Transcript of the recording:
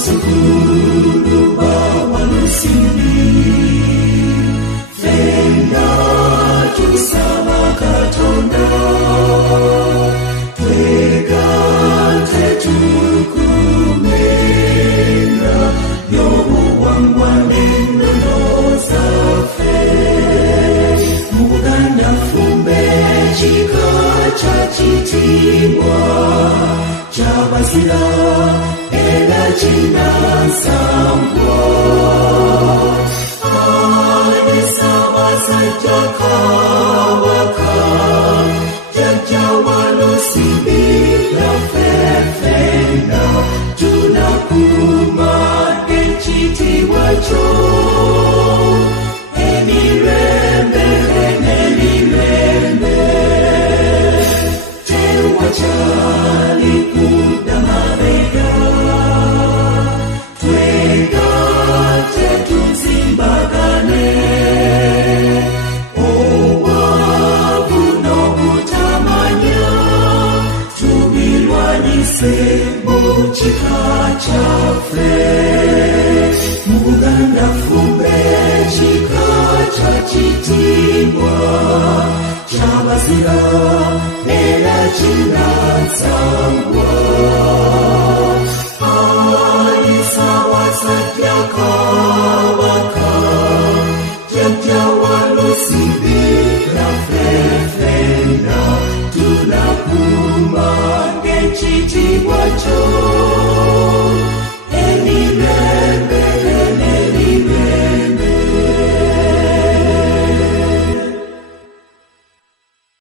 abasukulu bawalusimbi fenna tusaba Katonda twegante tukumena y'obuwangwa n'ennono zaffe mu Buganda fumbe ekika kya kitiibwa ky'abazira era kinnansangwa ale Ssaabasajja Kabaka Jjajja Walusimbi yaffe ffenna tunakuuma ekitiibwa kyo emirembe n'emirembe tewakyali kudda mabega twegatte tuzimbagane obwavu n'obutamanya tubirwanyise mu kika kyaffe mu Buganda fumbe ekika kya kitiibwa ky'abazira era kinnansangwa